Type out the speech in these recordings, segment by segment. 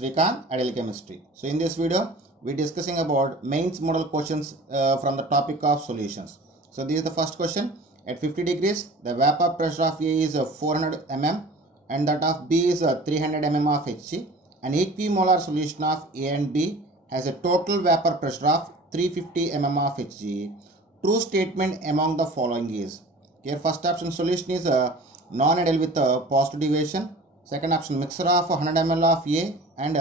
Srikanth, Ideal Chemistry. So in this video, we are discussing about mains model questions from the topic of solutions. So this is the first question. At 50 degrees, the vapor pressure of A is 400 mm and that of B is 300 mm of Hg. An equimolar solution of A and B has a total vapor pressure of 350 mm of Hg. True statement among the following is. Here first option solution is non-ideal with positive deviation. Second option, mixture of 100 ml of A and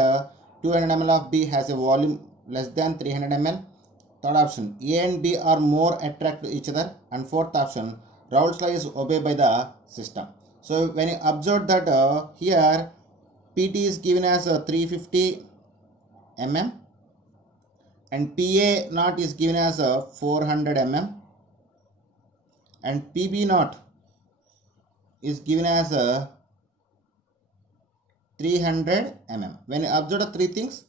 200 ml of B has a volume less than 300 ml. Third option, A and B are more attracted to each other. And fourth option, Raoult's law is obeyed by the system. So when you observe that here PT is given as 350 mm and PA naught is given as 400 mm and PB naught is given as 300 mm. When you observe the three things,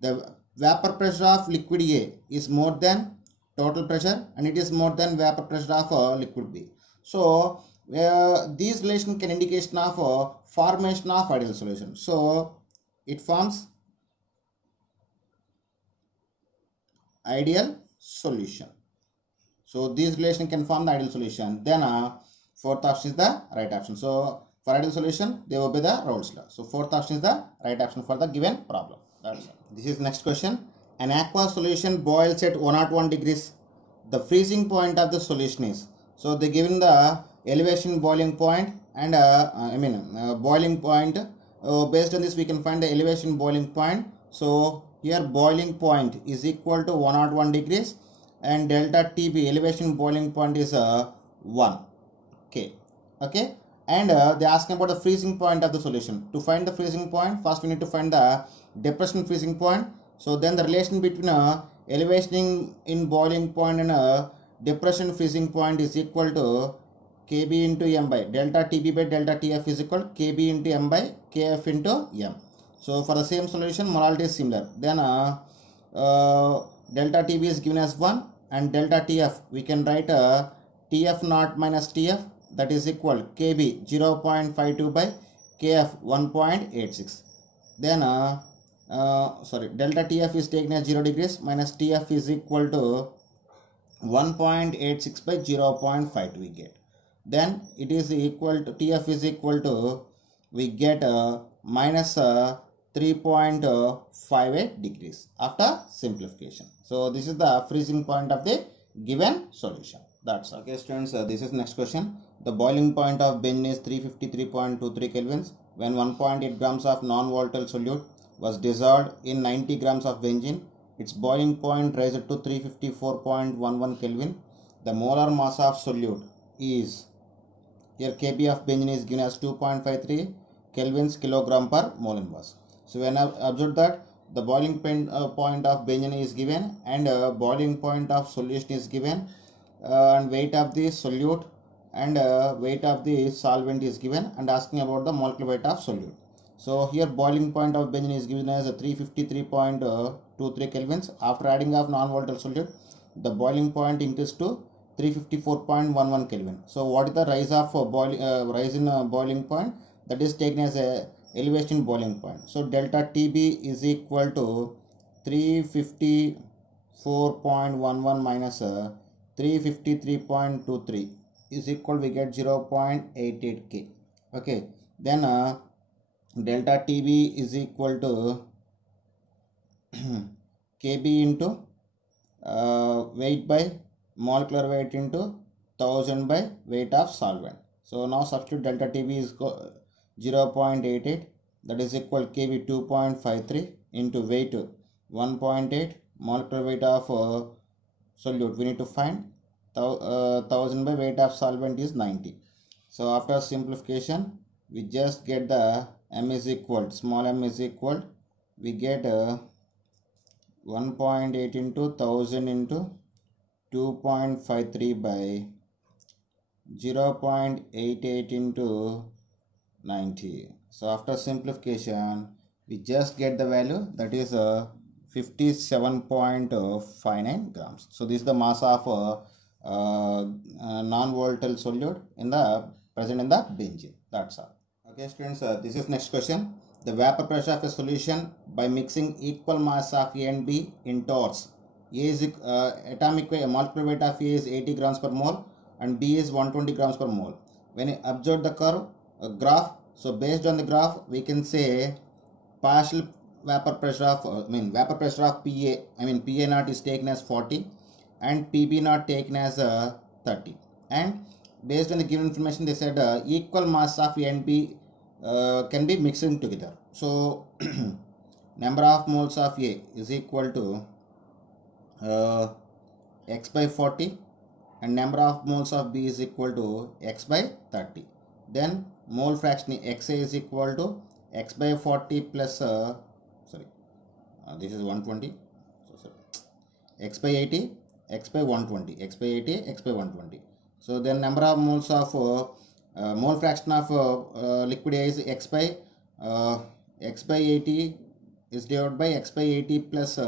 the vapor pressure of liquid A is more than total pressure and it is more than vapor pressure of liquid B. So these relation can indication of formation of ideal solution. So it forms ideal solution. So these relation can form the ideal solution. Then fourth option is the right option. So for ideal solution, they obey the Raoult's law. So fourth option is the right option for the given problem. That's it. This is next question. An aqueous solution boils at 101 degrees. The freezing point of the solution is. So they given the elevation boiling point and boiling point. Based on this, we can find the elevation boiling point. So here boiling point is equal to 101 degrees and delta TB elevation boiling point is 1. Okay. And they ask about the freezing point of the solution. To find the freezing point, first we need to find the depression freezing point. So then the relation between elevation in boiling point and depression freezing point is equal to Kb into m by delta Tb by delta Tf is equal to Kb into m by Kf into m. So for the same solution, molality is similar. Then delta Tb is given as 1 and delta Tf we can write Tf naught minus Tf, that is equal Kb 0.52 by Kf 1.86. Then delta Tf is taken as 0 degrees minus Tf is equal to 1.86 by 0.52 we get. Then it is equal to Tf is equal to we get minus 3.58 degrees after simplification. So this is the freezing point of the given solution. That's okay, students. This is next question. The boiling point of benzene is 353.23 kelvins. When 1.8 grams of non-volatile solute was dissolved in 90 grams of benzene, its boiling point raised to 354.11 Kelvin. The molar mass of solute is, here Kb of benzene is given as 2.53 kelvins kilogram per mole inverse. So when I observe that the boiling point of benzene is given and boiling point of solution is given and weight of the solute and weight of the solvent is given and asking about the molecular weight of solute. So here boiling point of benzene is given as 353.23 kelvins. After adding of non-volatile solute, the boiling point increased to 354.11 Kelvin. So what is the rise of rise in boiling point? That is taken as a elevation boiling point. So delta TB is equal to 354.11 minus 353.23 is equal, we get 0.88 K. Okay. Then delta TB is equal to Kb into weight by molecular weight into 1000 by weight of solvent. So now substitute delta TB is 0.88, that is equal Kb 2.53 into weight 1.8, molecular weight of solute we need to find 1000 by weight of solvent is 90. So after simplification we just get the m is equal, small m is equal, we get 1.8 into 1000 into 2.53 by 0.88 into 90. So after simplification we just get the value, that is 57.59 grams. So this is the mass of non-volatile solute in the present in the benzene. That's all. Okay, students, this is next question. the vapor pressure of a solution by mixing equal mass of A and B in torrs. A is atomic weight, molecular weight of A is 80 grams per mole and B is 120 grams per mole. When you observe the curve graph, so based on the graph we can say partial vapor pressure of vapor pressure of PA, PA naught is taken as 40 and PB naught taken as 30, and based on the given information they said equal mass of A and B can be mixing together. So number of moles of A is equal to x by 40 and number of moles of B is equal to x by 30. Then mole fraction XA is equal to x by 40 plus this is 120, so x by 80, x by 120, x by 80, x by 120. So then number of moles of mole fraction of liquid A is x by 80 is divided by x by 80 plus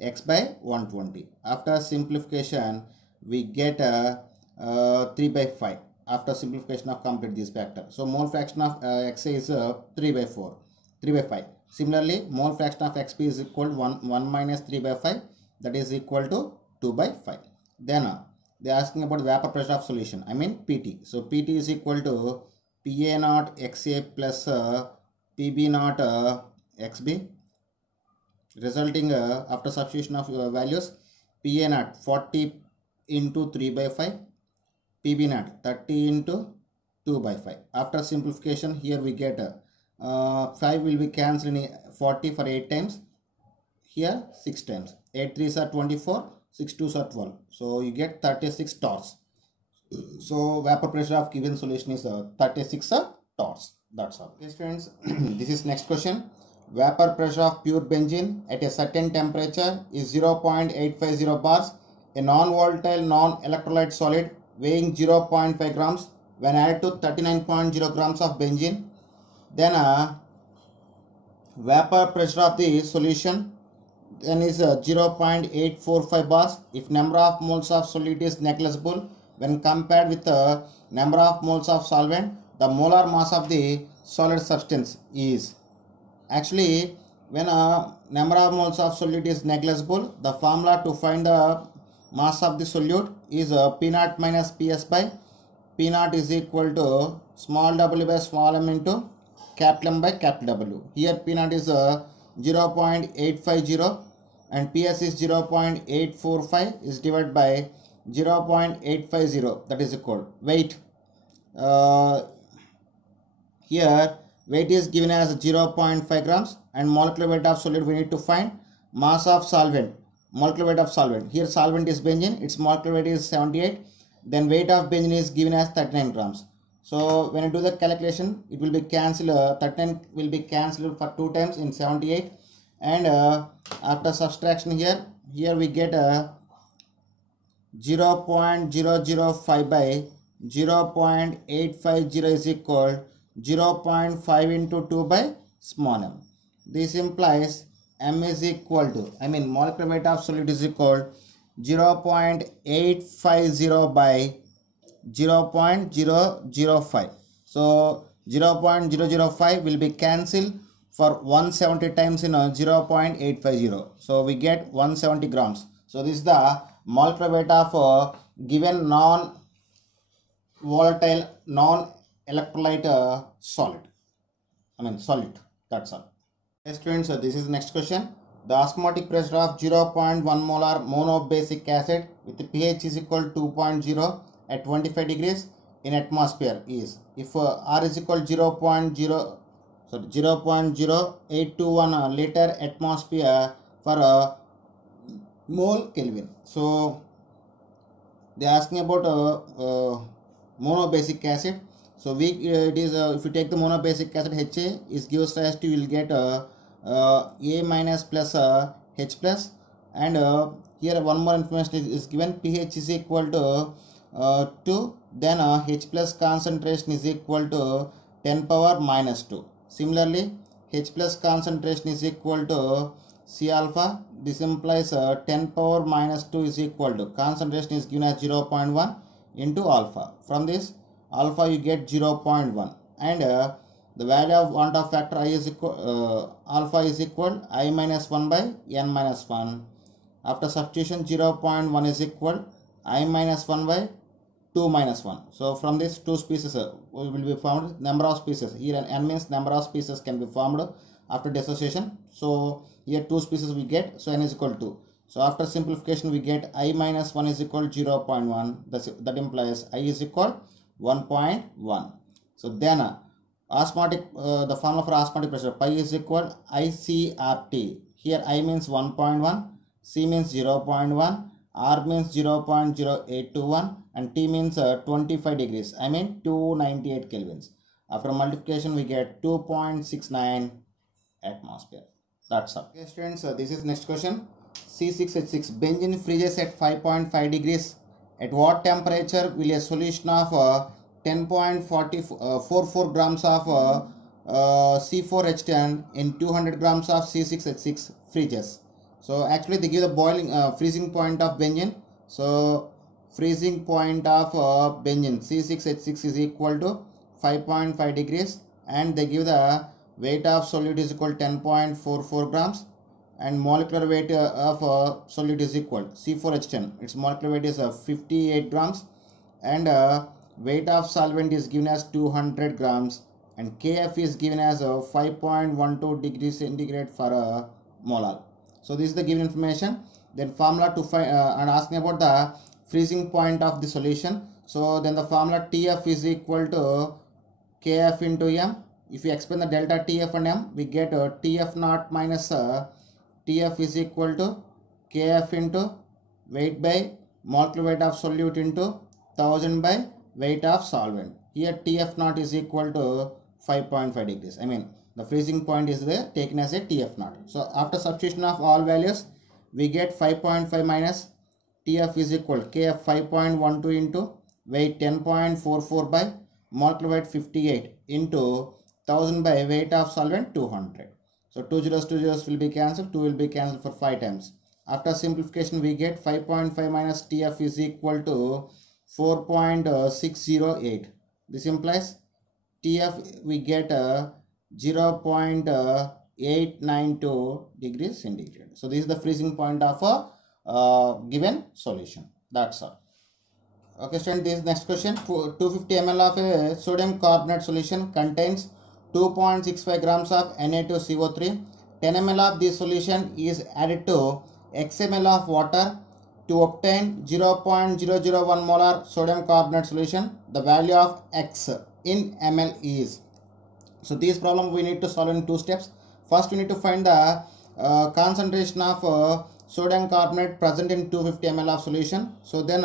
x by 120. After simplification we get 3 by 5 after simplification of complete this factor. So mole fraction of XA is 3 by 5. Similarly mole fraction of XB is equal to 1 minus 3 by 5, that is equal to 2 by 5. Then they are asking about vapor pressure of solution, PT. So PT is equal to PA naught XA plus PB naught XB, resulting after substitution of values, PA naught 40 into 3 by 5, PB naught 30 into 2 by 5. After simplification here we get 5 will be cancelled in 40 for 8 times, here 6 times, 8 3s are 24, 6 2s are 12, so you get 36 torrs. So vapor pressure of given solution is 36 torrs. That's all. Okay students, this is next question. Vapor pressure of pure benzene at a certain temperature is 0.850 bars. A non-volatile non-electrolyte solid weighing 0.5 grams when added to 39.0 grams of benzene, then vapor pressure of the solution then is 0.845 bars if number of moles of solid is negligible when compared with the number of moles of solvent. The molar mass of the solid substance is, actually when a number of moles of solid is negligible, the formula to find the mass of the solute is P naught minus PS by P naught is equal to small w by small m into capital M by capital W. Here P naught is 0.850 and PS is 0.845 is divided by 0.850, that is equal weight. Here weight is given as 0.5 grams and molecular weight of solid we need to find. Mass of solvent, molecular weight of solvent, here solvent is benzene, its molecular weight is 78, then weight of benzene is given as 39 grams. So when you do the calculation it will be cancelled, 39 will be cancelled for 2 times in 78, and after subtraction here we get 0.005 by 0.850 is equal 0.5 into 2 by small m. This implies m is equal to, molecular weight of solid is equal 0.850 by 0.005. So 0.005 will be cancelled for 170 times in 0.850. So we get 170 grams. So this is the molecular weight of given non-volatile non-electrolyte solid. That's all. Okay, students, this is the next question. The osmotic pressure of 0.1 molar monobasic acid with the pH is equal to 2.0 at 25 degrees in atmosphere is, if R is equal to 0.0821 liter atmosphere for mole Kelvin. So they are asking about monobasic acid. So it is if you take the monobasic acid, HA is gives rise to, you will get A minus plus H plus, and here one more information is given. pH is equal to 2, then H plus concentration is equal to 10 power minus 2. Similarly H plus concentration is equal to C alpha. This implies 10 power minus 2 is equal to, concentration is given as 0.1 into alpha. From this alpha you get 0.1, and the value of want of factor I is equal, alpha is equal I minus 1 by n minus 1. After substitution 0.1 is equal I minus 1 by 2 minus 1. So from this two species will be formed, number of species. Here n means number of species can be formed after dissociation. So here two species we get, so n is equal to. So after simplification we get I minus 1 is equal 0.1. That implies I is equal 1.1. So then osmotic, the formula for osmotic pressure pi is equal ICRT. Here I means 1.1, C means 0.1, R means 0.0821 and T means 25 degrees. I mean 298 kelvins. After multiplication we get 2.69 atmosphere. That's all. Okay students, this is next question. C6H6 benzene freezes at 5.5 degrees. At what temperature will a solution of 10.44 grams of C4H10 in 200 grams of C6H6 freezes? So actually they give the boiling freezing point of benzene. So freezing point of benzene C6H6 is equal to 5.5 degrees and they give the weight of solute is equal to 10.44 grams and molecular weight of solute is equal C4H10. Its molecular weight is 58 grams and weight of solvent is given as 200 grams and Kf is given as 5.12 degrees centigrade for a molar. So this is the given information. Then formula to find and asking about the freezing point of the solution. So then the formula Tf is equal to Kf into m. If you expand the delta Tf and m, we get Tf naught minus Tf is equal to Kf into weight by molecular weight of solute into 1000 by weight of solvent. Here Tf naught is equal to 5.5 degrees. I mean the freezing point is there taken as a Tf naught. So after substitution of all values we get 5.5 minus Tf is equal Kf 5.12 into weight 10.44 by molecular weight 58 into 1000 by weight of solvent 200. So 2 zeros will be cancelled, 2 will be cancelled for 5 times. After simplification we get 5.5 minus Tf is equal to 4.608. This implies Tf we get 0.892 degrees centigrade. So this is the freezing point of a given solution. That's all. Okay student, this next question. 250 ml of a sodium carbonate solution contains 2.65 grams of Na2CO3. 10 ml of this solution is added to X ml of water to obtain 0.001 molar sodium carbonate solution. The value of X in ml is. So this problem we need to solve in two steps. First we need to find the concentration of sodium carbonate present in 250 ml of solution. So then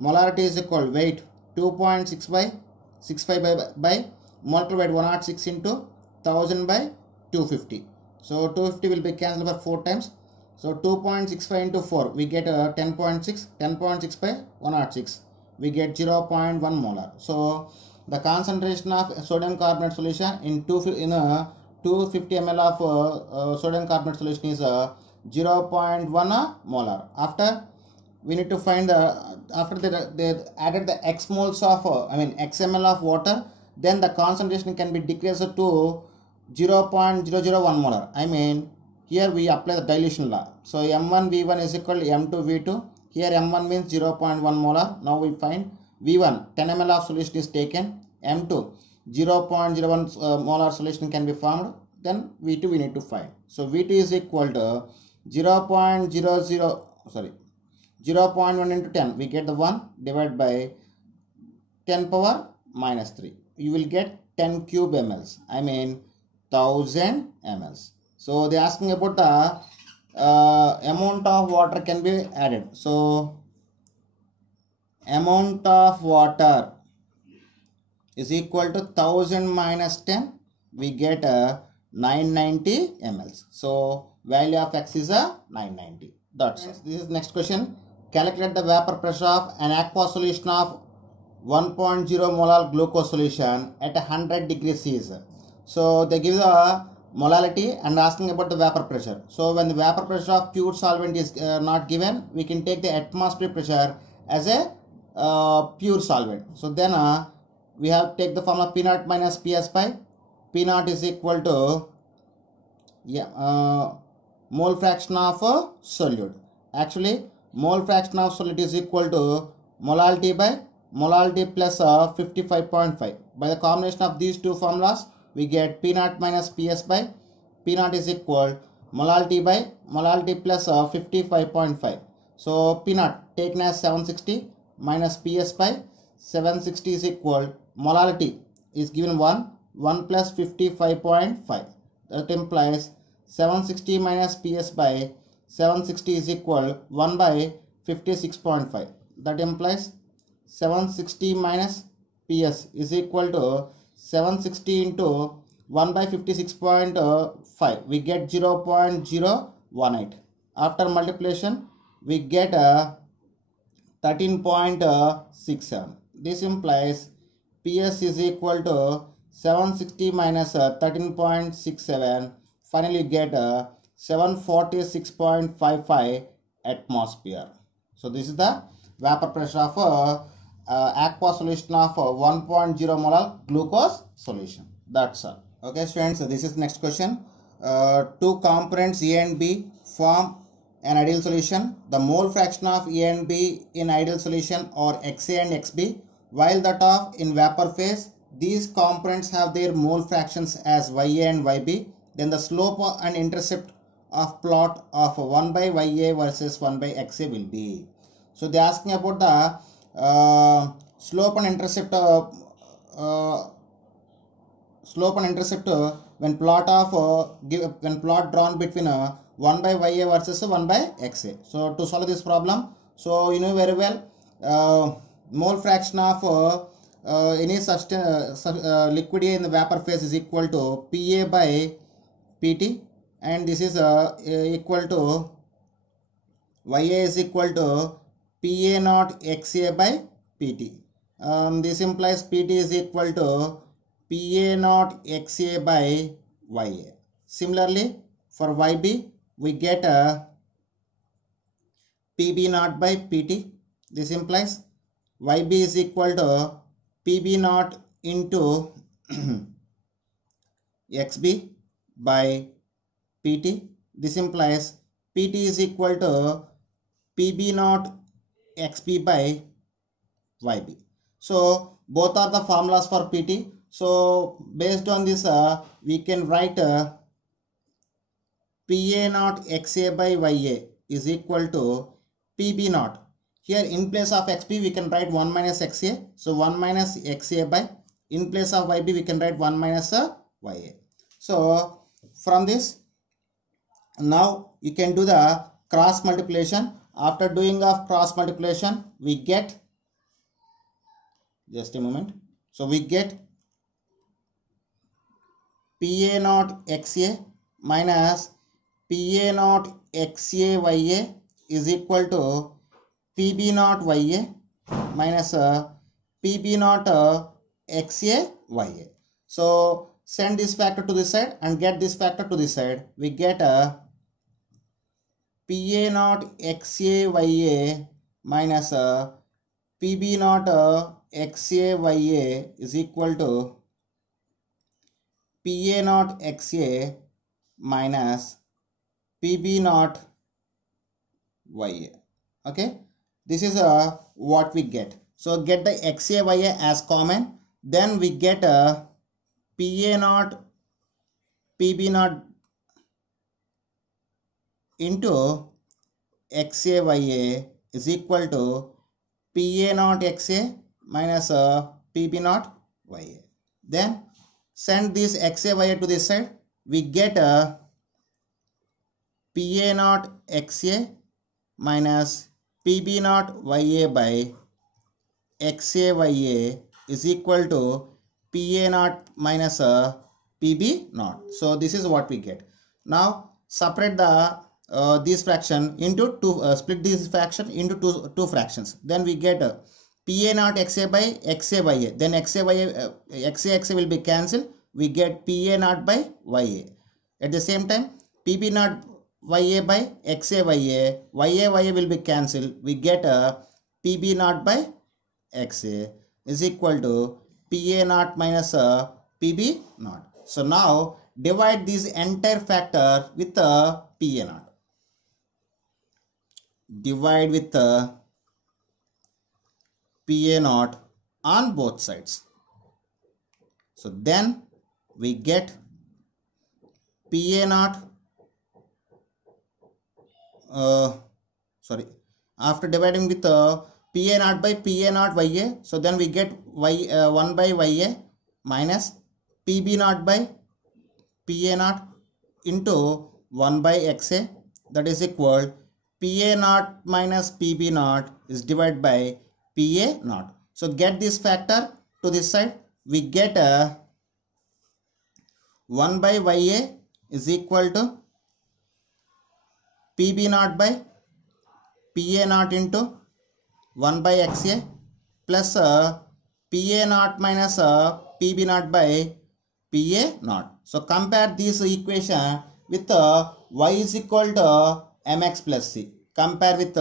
molarity is equal weight 2.65 by molecular weight 106 into 1000 by 250. So 250 will be cancelled for 4 times. So 2.65 into 4 we get 10.6. 10.6 by 106 we get 0.1 molar. So the concentration of sodium carbonate solution in 250 ml of sodium carbonate solution is 0.1 molar. After we need to find after they added the x moles of x ml of water, then the concentration can be decreased to 0.001 molar. I mean here we apply the dilution law. So m1 v1 is equal to m2 v2. Here m1 means 0.1 molar. Now we find v1 10 ml of solution is taken, m2 0.01 molar solution can be formed, then v2 we need to find. So v2 is equal to 0.1 into 10, we get the 1 divided by 10 power minus 3. You will get 10 cube mLs, I mean 1000 mLs. So they are asking about the amount of water can be added. So amount of water is equal to 1000 minus 10, we get 990 mLs. So value of X is 990. That's this is next question. Calculate the vapor pressure of an aqua solution of 1.0 molar glucose solution at 100 degrees C. So they give the molality and asking about the vapor pressure. So when the vapor pressure of pure solvent is not given, we can take the atmospheric pressure as a pure solvent. So then we have to take the formula P0 minus PS by P naught is equal to mole fraction of solute. Actually, mole fraction of solute is equal to molality by molality plus 55.5. By the combination of these two formulas, we get P naught minus PS by P naught is equal molality by molality plus 55.5. So P naught taken as 760 minus PS by 760 is equal molality is given 1 plus 55.5. That implies 760 minus PS by 760 is equal 1 by 56.5. That implies 760 minus PS is equal to 760 into 1 by 56.5. We get 0.018. After multiplication, we get 13.67. This implies PS is equal to 760 minus 13.67. Finally, get 746.55 atmosphere. So this is the vapor pressure of aqueous solution of 1.0 molar glucose solution. That's all. Okay, students. So this is next question. Two components A and B form an ideal solution. The mole fraction of A and B in ideal solution are XA and XB, while that of in vapor phase, these components have their mole fractions as YA and YB. Then the slope and intercept of plot of 1 by YA versus 1 by XA will be. So they are asking about the slope and intercept when plot drawn between 1 by YA versus 1 by XA. So to solve this problem, so you know very well mole fraction of any liquid in the vapor phase is equal to PA by PT, and this is equal to YA is equal to PA naught XA by PT. This implies PT is equal to PA naught XA by YA. Similarly, for YB, we get PB naught by PT. This implies YB is equal to PB naught into XB by PT. This implies PT is equal to PB naught XB by YB. So both are the formulas for PT. So based on this, we can write PA naught XA by YA is equal to PB naught. Here in place of XB we can write 1 minus XA. So 1 minus XA by, in place of YB we can write 1 minus YA. So from this, now you can do the cross multiplication. After doing of cross multiplication, we get, just a moment, so we get PA naught XA minus PA naught XA YA is equal to PB naught YA minus PB naught XA YA. So send this factor to this side and get this factor to this side. We get PA naught XA YA minus PB naught XA YA is equal to PA naught XA minus PB naught YA. Okay, this is what we get. So get the XA YA as common, then we get PA naught PB naught into XA YA is equal to PA naught XA minus PB naught YA. Then send this XA YA to this side. We get PA naught XA minus PB naught YA by XA YA is equal to PA naught minus PB naught. So this is what we get. Now separate the this fraction into two, split this fraction into two fractions. Then we get PA naught XA by XA YA. Then XA XA will be cancelled. We get PA naught by YA. At the same time, PB naught YA by XA YA. YA will be cancelled. We get PB naught by XA is equal to PA naught minus PB naught. So now divide this entire factor with PA0. Divide with PA0 on both sides. So then we get PA0, after dividing with PA0 by PA0 YA, so then we get 1 by YA minus PB0 by PA0 into 1 by XA, that is equal PA0 minus PB0 is divided by PA0. So get this factor to this side, we get 1 by YA is equal to PB0 by PA0 into 1 by XA plus PA0 minus PB0 by PA0. So compare this equation with y is equal to mx plus c. Compare with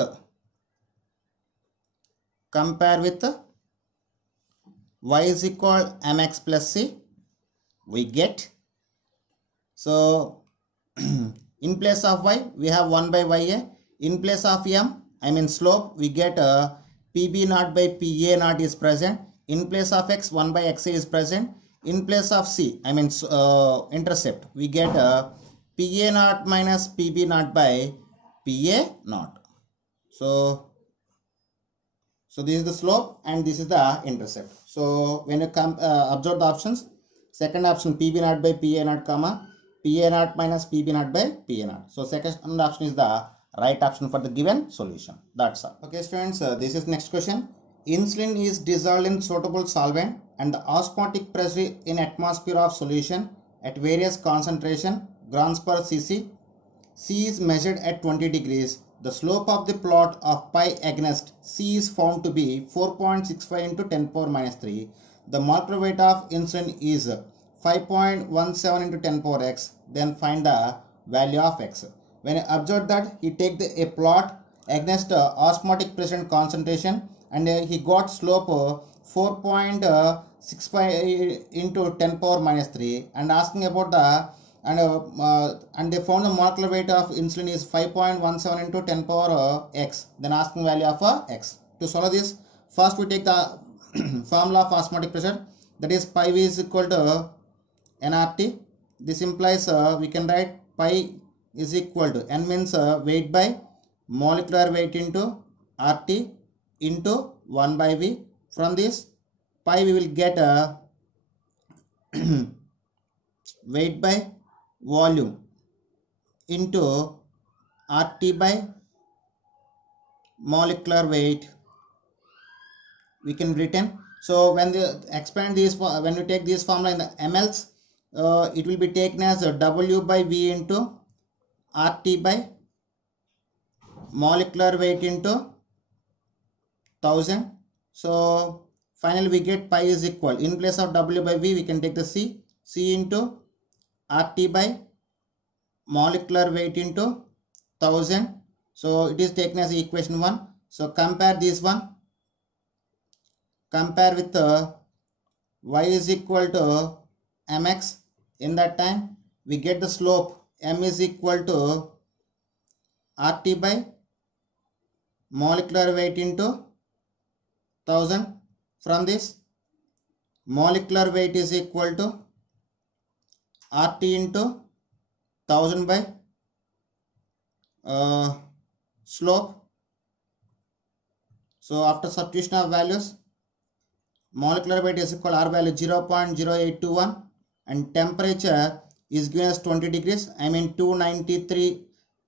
y is equal mx plus c. We get, so in place of y we have 1 by ya. In place of m, I mean slope, we get PB0 by PA0 is present. In place of x, 1 by xa is present. In place of c, I mean intercept, we get PA0 minus PB0 by PA0. So this is the slope and this is the intercept. So when you come observe the options, second option PB0 by PA0 comma PA0 minus PB0 by PA0. So second option is the right option for the given solution. That's all. Okay students, this is next question. Insulin is dissolved in suitable solvent and the osmotic pressure in atmosphere of solution at various concentration grams per cc. C is measured at 20 degrees. The slope of the plot of pi against C is found to be 4.65 into 10 power minus 3. The molecular weight of insulin is 5.17 into 10 power x. Then find the value of x. When you observe that he take a plot against osmotic pressure and concentration, and he got slope 4.65 into 10 power minus 3, and asking about the and they found the molecular weight of insulin is 5.17 into 10 power x. Then asking value of x. To solve this, first we take the formula of osmotic pressure, that is pi v is equal to nRT. This implies we can write pi is equal to n means weight by molecular weight into RT into 1 by v. From this pi we will get weight by volume into RT by molecular weight, we can written. So when they expand this, when we take this formula in the mLs, it will be taken as W by V into RT by molecular weight into 1000. So finally we get pi is equal, in place of W by V we can take the C into RT by molecular weight into 1000. So it is taken as equation 1. So compare this one, compare with y is equal to mx. In that time we get the slope m is equal to RT by molecular weight into 1000. From this molecular weight is equal to RT into 1000 by slope. So after substitution of values, molecular weight is equal R value 0.0821 and temperature is given as 20 degrees, I mean 293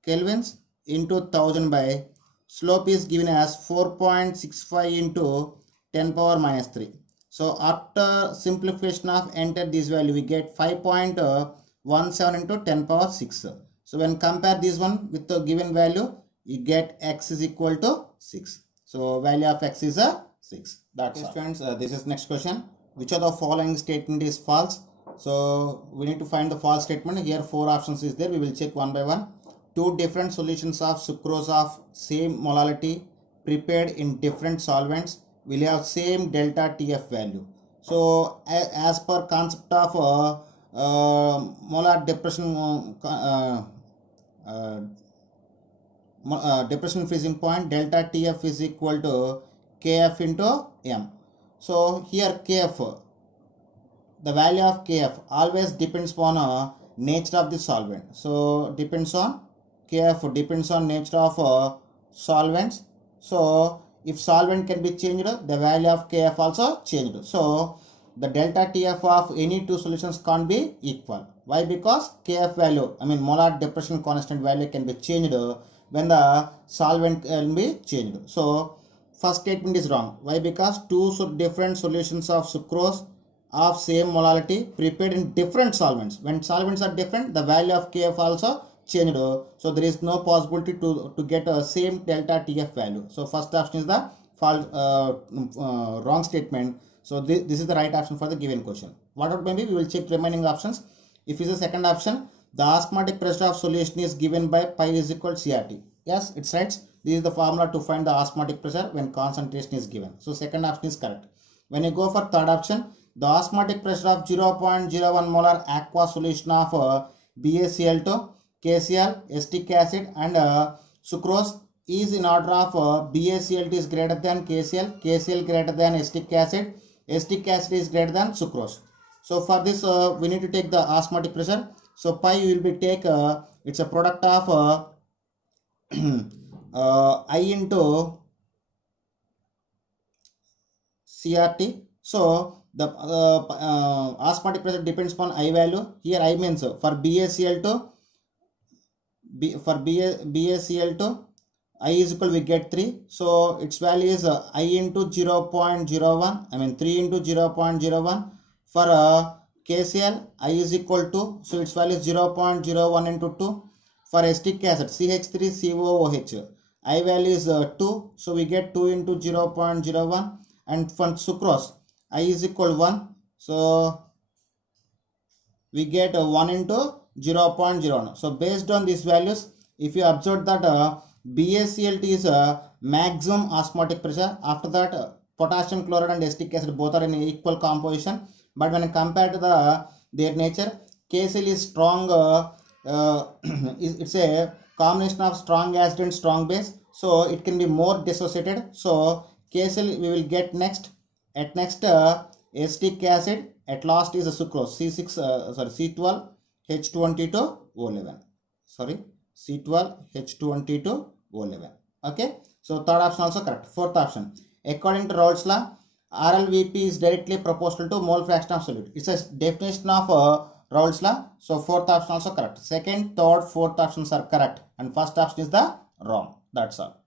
kelvins into 1000 by slope is given as 4.65 into 10 power minus 3. So after simplification of enter this value, we get 5.17 into 10 power 6. So when compare this one with the given value, you get x is equal to 6. So value of x is 6. That's all. Friends, this is next question. Which of the following statement is false? So we need to find the false statement. Here 4 options is there. We will check one by one. 2 different solutions of sucrose of same molality prepared in different solvents will have same delta TF value. So as per concept of molar depression depression freezing point, delta TF is equal to Kf into M. So here Kf, the value of Kf always depends on nature of the solvent. So depends on Kf depends on nature of solvents. So if solvent can be changed, the value of Kf also changed. So the delta TF of any two solutions can't be equal. Why? Because Kf value, I mean molar depression constant value, can be changed when the solvent can be changed. So first statement is wrong. Why? Because two different solutions of sucrose of same molality prepared in different solvents. When solvents are different, the value of Kf also changed. So there is no possibility to get a same delta TF value. So first option is the false, wrong statement. So this is the right option for the given question. What would maybe we will check remaining options. If it is the second option, the osmotic pressure of solution is given by pi is equal to CRT. Yes, it's right. This is the formula to find the osmotic pressure when concentration is given. So second option is correct. When you go for third option, the osmotic pressure of 0.01 molar aqua solution of BaCl2, KCl, acetic acid and sucrose is in order of BaCl2 is greater than KCl, KCl greater than acetic acid is greater than sucrose. So for this we need to take the osmotic pressure. So pi will be take it's a product of I into CRT. So the osmotic pressure depends upon I value. Here I means for BaCl2, BaCl2 I is equal we get 3. So its value is I into 0.01. I mean 3 into 0.01. For KCl I is equal to, so its value is 0.01 into 2. For acetic acid CH3COOH I value is 2. So we get 2 into 0.01. And for sucrose I is equal 1. So we get 1 into 0.01. So based on these values, if you observe that BaCl2 is maximum osmotic pressure. After that potassium chloride and acetic acid both are in equal composition. But when compared to their nature, KCl is strong. It's a combination of strong acid and strong base. So it can be more dissociated. So KCl we will get next. At next acetic acid. At last is a sucrose C12H22O11. Sorry, C12H22O11. Okay. So third option also correct. Fourth option. According to Raoult's law, RLVP is directly proportional to mole fraction of solute. It's a definition of Raoult's law. So fourth option also correct. Second, third, fourth options are correct. And first option is the wrong. That's all.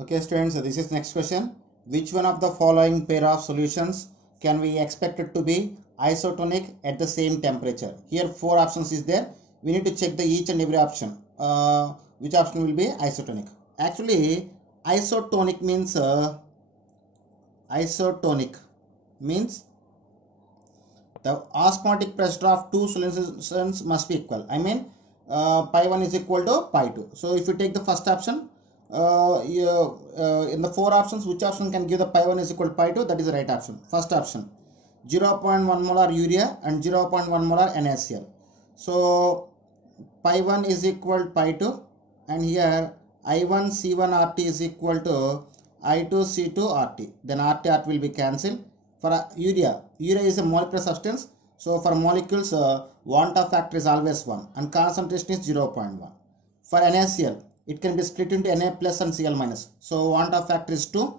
Okay students, this is next question. Which one of the following pair of solutions can we expect it to be isotonic at the same temperature? Here 4 options is there. We need to check the each and every option. Which option will be isotonic? Actually, isotonic means the osmotic pressure of two solutions must be equal. I mean pi 1 is equal to pi 2. So if you take the first option, in the 4 options, which option can give the pi 1 is equal to pi 2? That is the right option. First option, 0.1 molar urea and 0.1 molar NaCl. So pi 1 is equal to pi 2, and here I1 C1 RT is equal to I2 C2 RT. Then RT will be cancelled. For urea is a molecular substance. So for molecules, Van't factor is always 1 and concentration is 0.1. For NaCl, it can be split into Na plus and Cl minus. So Van't factor is 2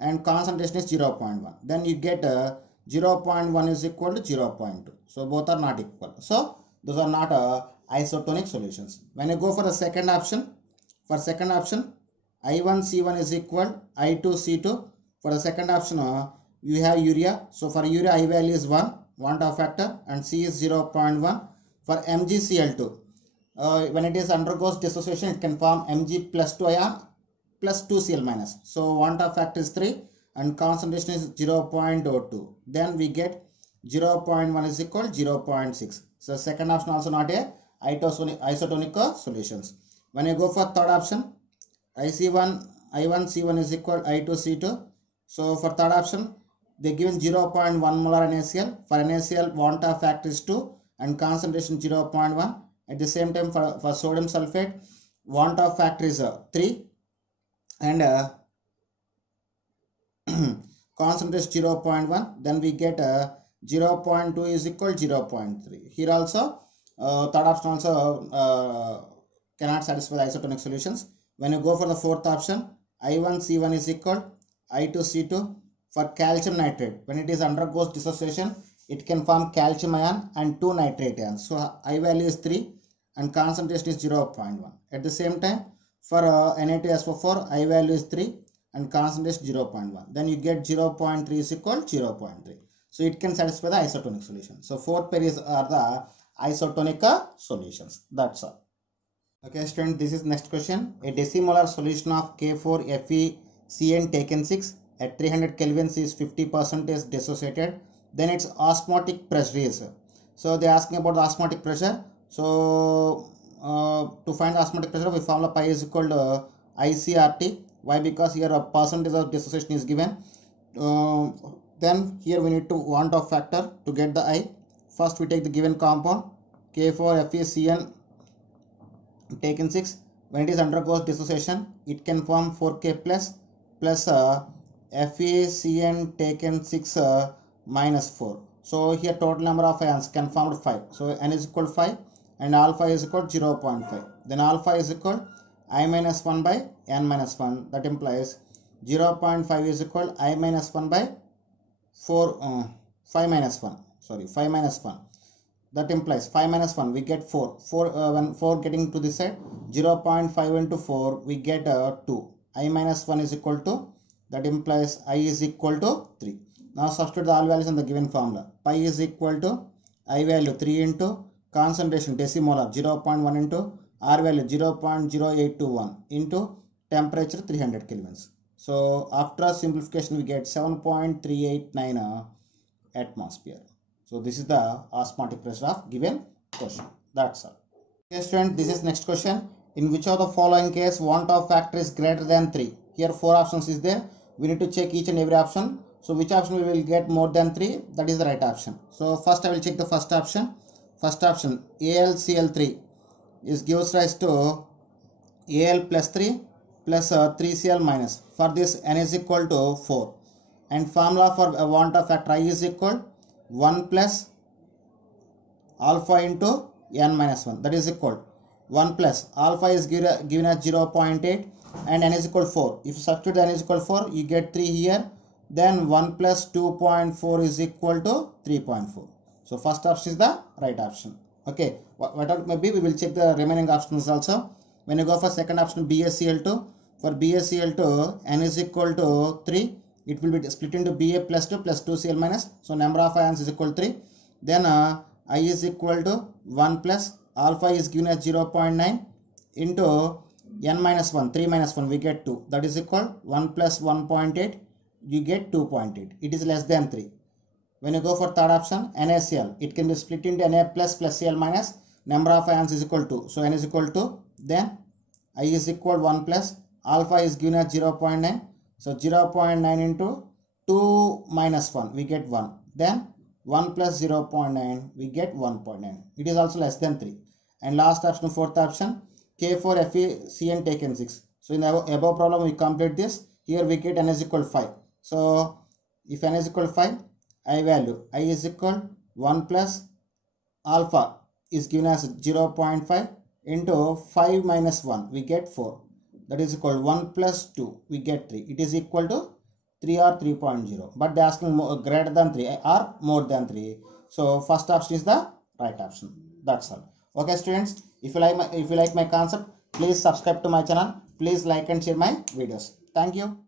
and concentration is 0.1. Then you get 0.1 is equal to 0.2. So both are not equal. So those are not isotonic solutions. When you go for the second option, I1 C1 is equal I2 C2. For the second option, you have urea. So for urea, I value is 1, Van't factor, and C is 0.1. For MgCl2, when it is undergoes dissociation, it can form Mg plus 2 ion plus 2 Cl minus. So Van't factor is 3 and concentration is 0.02. Then we get 0.1 is equal to 0.6. So second option also not a isotonic solutions. When you go for third option, I1 C1 is equal to I2 C2. So for third option, they given 0.1 molar NaCl. For NaCl, Van't factor is 2 and concentration 0.1. At the same time, for sodium sulfate, want of factor is 3 and concentration 0.1. Then we get 0.2 is equal to 0.3. Here also, third option also cannot satisfy the isotonic solutions. When you go for the fourth option, I1C1 is equal I2C2. For calcium nitrate, when it is undergoes dissociation, it can form calcium ion and 2 nitrate ions. So I value is 3 and concentration is 0.1. At the same time, for Na2SO4, I value is 3 and concentration 0.1. Then you get 0.3 is equal to 0.3. So it can satisfy the isotonic solution. So 4 pairs are the isotonic solutions. That's all. Okay, student, this is next question. A decimolar solution of K4FeCN taken 6 at 300 kelvins is 50% dissociated. Then its osmotic pressure is. So they are asking about the osmotic pressure. So to find the osmotic pressure, we formula pi is equal to ICRT. Why? Because here a percentage of dissociation is given. Then here we need to want of factor to get the I. First we take the given compound K4FeCN taken 6. When it is undergoes dissociation, it can form 4K plus FeCN taken 6 minus 4. So here total number of ions can form 5. So N is equal to 5 and alpha is equal to 0.5. Then alpha is equal I minus 1 by N minus 1. That implies 0.5 is equal I minus 1 by 5 minus 1. Sorry, 5 minus 1. That implies 5 minus 1, we get 4. When 4 getting to this side, 0.5 into 4, we get 2. I minus 1 is equal to, that implies I is equal to 3. Now substitute all values in the given formula. Pi is equal to I value 3 into concentration decimolar 0.1 into R value 0.0821 into temperature 300 kelvins. So after simplification, we get 7.389 atmosphere. So this is the osmotic pressure of given question. That's all. Okay, student, this is next question. In which of the following case want of factor is greater than 3? Here 4 options is there. We need to check each and every option. So which option we will get more than 3? That is the right option. So first I will check the first option. First option AlCl3 is gives rise to Al plus 3 plus 3Cl minus. For this N is equal to 4. And formula for want of factor I is equal 1 plus alpha into N minus 1. That is equal 1 plus alpha is given as 0.8 and N is equal to 4. If you substitute N is equal to 4, you get 3 here. Then 1 plus 2.4 is equal to 3.4. So first option is the right option. Okay, whatever may be, we will check the remaining options also. When you go for second option BaCl2, for BaCl2 N is equal to 3. It will be split into Ba plus 2 plus 2Cl minus. So number of ions is equal to 3. Then I is equal to 1 plus alpha is given as 0.9 into N minus 1, 3 minus 1, we get 2. That is equal 1 plus 1.8, you get 2.8. It is less than 3. When you go for third option, NaCl, it can be split into Na plus plus Cl minus. Number of ions is equal to, so N is equal to, then I is equal 1 plus alpha is given as 0.9. So 0.9 into 2 minus 1, we get 1. Then 1 plus 0.9, we get 1.9. It is also less than 3. And last option, fourth option, K4FeCN taken 6. So in the above problem, we complete this. Here we get N is equal to 5. So if N is equal to 5, I value I is equal 1 plus alpha is given as 0.5 into 5 minus 1, we get 4. That is equal to 1 plus 2, we get 3. It is equal to 3 or 3.0. But they are asking greater than 3 or more than 3. So first option is the right option. That's all. Okay, students. If you like my concept, please subscribe to my channel. Please like and share my videos. Thank you.